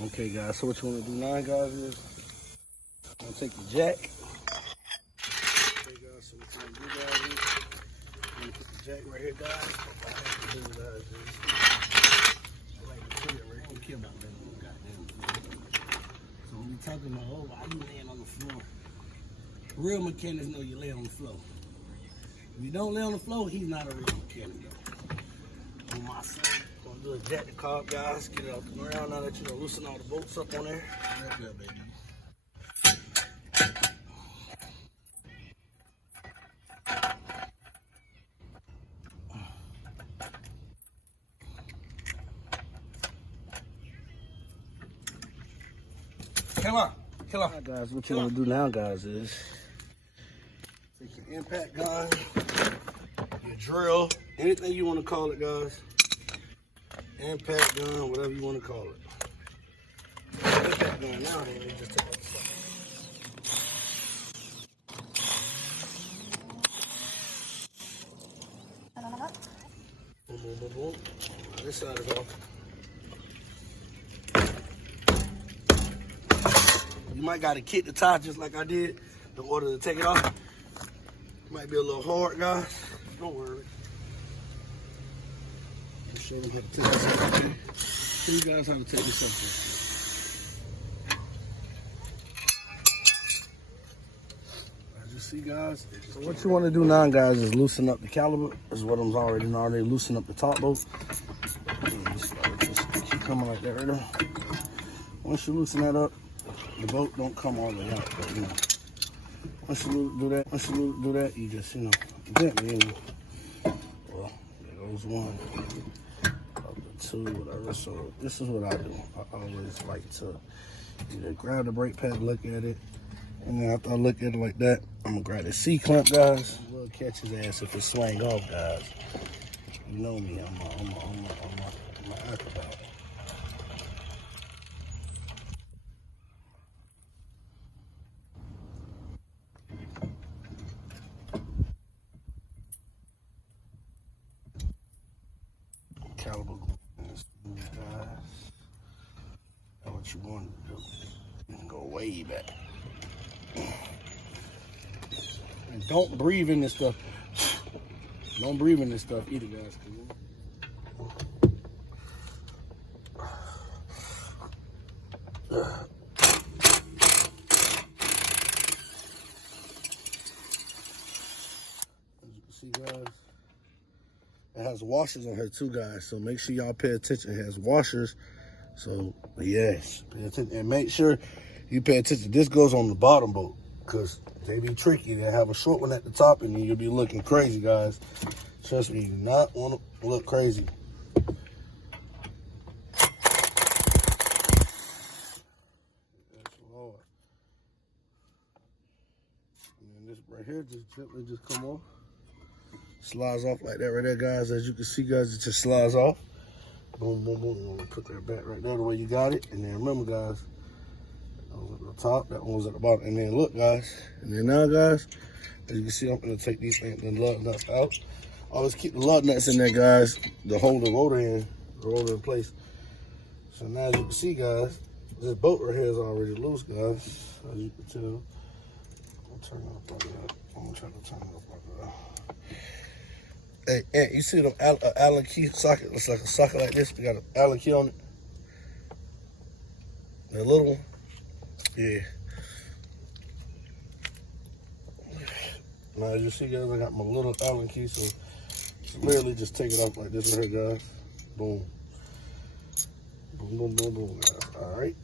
Okay, guys, so what you want to do now, guys, is I'm going to take the jack. Okay, guys, so what you want to do, guys, is I'm going to put the jack right here, guys. What I have to do, guys, is I like to put it right here. I don't care about that little goddamn floor. So when we talking about, oh, why you laying on the floor? Real mechanics know you lay on the floor. If you don't lay on the floor, he's not a real mechanic, though. On my side. Gonna do a jack the car, guys. Get it off the ground now that you know, loosen all the bolts up on there. Real good, baby. Come on. Right, guys, what you want to do now, guys, is take your impact gun, your drill, anything you want to call it, guys. Impact gun, whatever you want to call it. Impact gun now, then you just take out the stuff. Boom, boom, boom, boom. This side is off. You might got to kick the tie just like I did in order to take it off. Might be a little hard, guys. Don't worry. I'll show you how to take this off. Show you guys how to take this off. As you see, guys. So what you want to do now, guys, is loosen up the caliper. Is what I'm already loosen up the top bolt. Just keep coming like that right there. Once you loosen that up, the bolt don't come all the way out, but you know. Once you do that, you just, you know, gently, you know. Well, there goes one, two, whatever. So this is what I do. I always like to either grab the brake pad, look at it, and then after I look at it like that, I'm gonna grab the C-clamp, guys. We'll catch his ass if it swing off, guys. You know me, I'm a acrobat. Caliber, guys. That's what you want to do. You can go way back. And don't breathe in this stuff. Don't breathe in this stuff either, guys. As you can see, guys, it has washers on here too, guys. So make sure y'all pay attention. It has washers. So yes, pay attention and make sure you pay attention. This goes on the bottom bolt because they be tricky. They have a short one at the top and you'll be looking crazy, guys. Trust me, you do not want to look crazy. Lord. And then this right here just gently just come off. Slides off like that right there, guys. As you can see, guys, it just slides off. Boom, boom, boom. You're gonna put that back right there the way you got it. And then remember, guys, that was at the top, that one was at the bottom. And then look, guys, and then now, guys, as you can see, I'm gonna take these things, the lug nuts out. Always keep the lug nuts in there, guys, to hold the rotor in place. So now, as you can see, guys, this bolt right here is already loose, guys. As you can tell, I'm gonna turn it up like that. I'm gonna try to turn it up like that. Hey, you see the Allen key socket? Looks like a socket like this. We got an Allen key on it. The little one. Yeah. Now, as you see, guys, I got my little Allen key, so literally just take it off like this right here, guys. Boom. Boom, boom, boom, boom, guys. All right.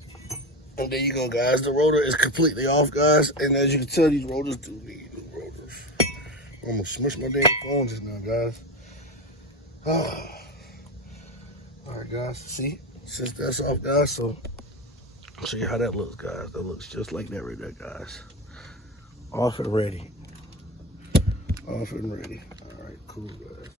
And there you go, guys. The rotor is completely off, guys. And as you can tell, these rotors do need new rotors. I'm gonna smush my damn phone just now, guys. All right, guys. See, since that's off, guys, so I'll show you how that looks, guys. That looks just like that right there, guys. Off and ready. Off and ready. All right, cool, guys.